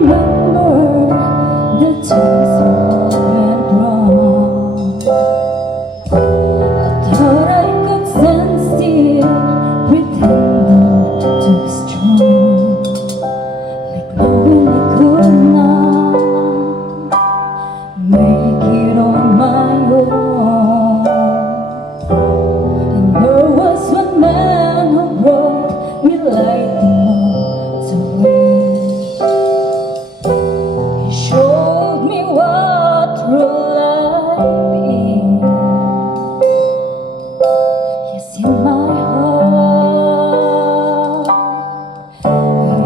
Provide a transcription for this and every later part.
remember the times went wrong. I thought I could stand still, pretending to be strong, like knowing I could not make it on my own. And there was one man who brought me light and lots of ways. He showed me what true life is. Yes, in my heart,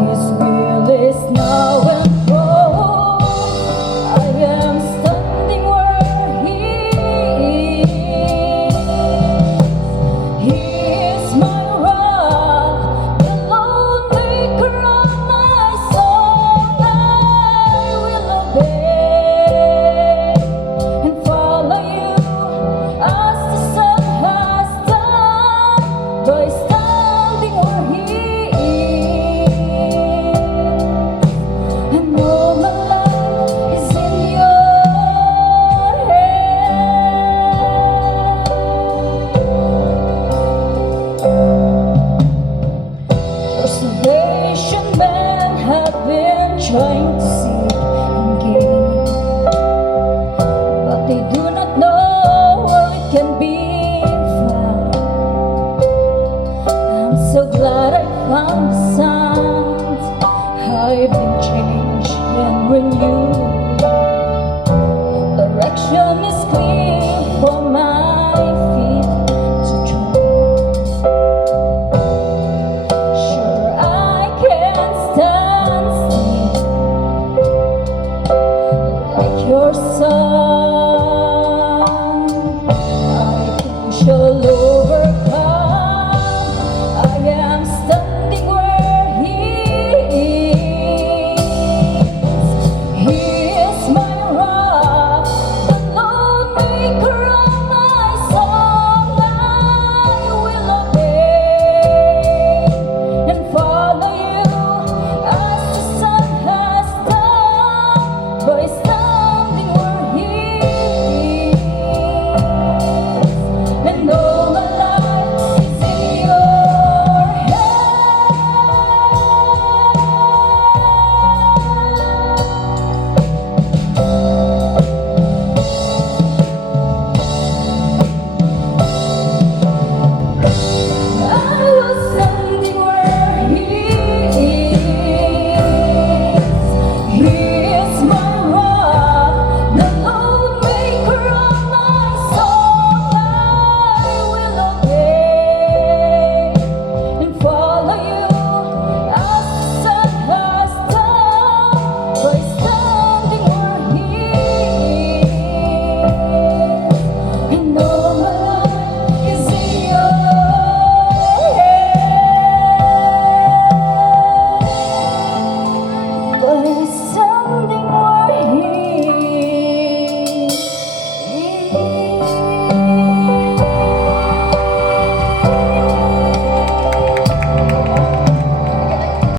His will is now and for. I am standing where He is. He is my rock, the Lord maker of my soul. I will obey and follow you as the sun has done, by standing where He is. And all my life is in your hands. Your salvation men have been trying to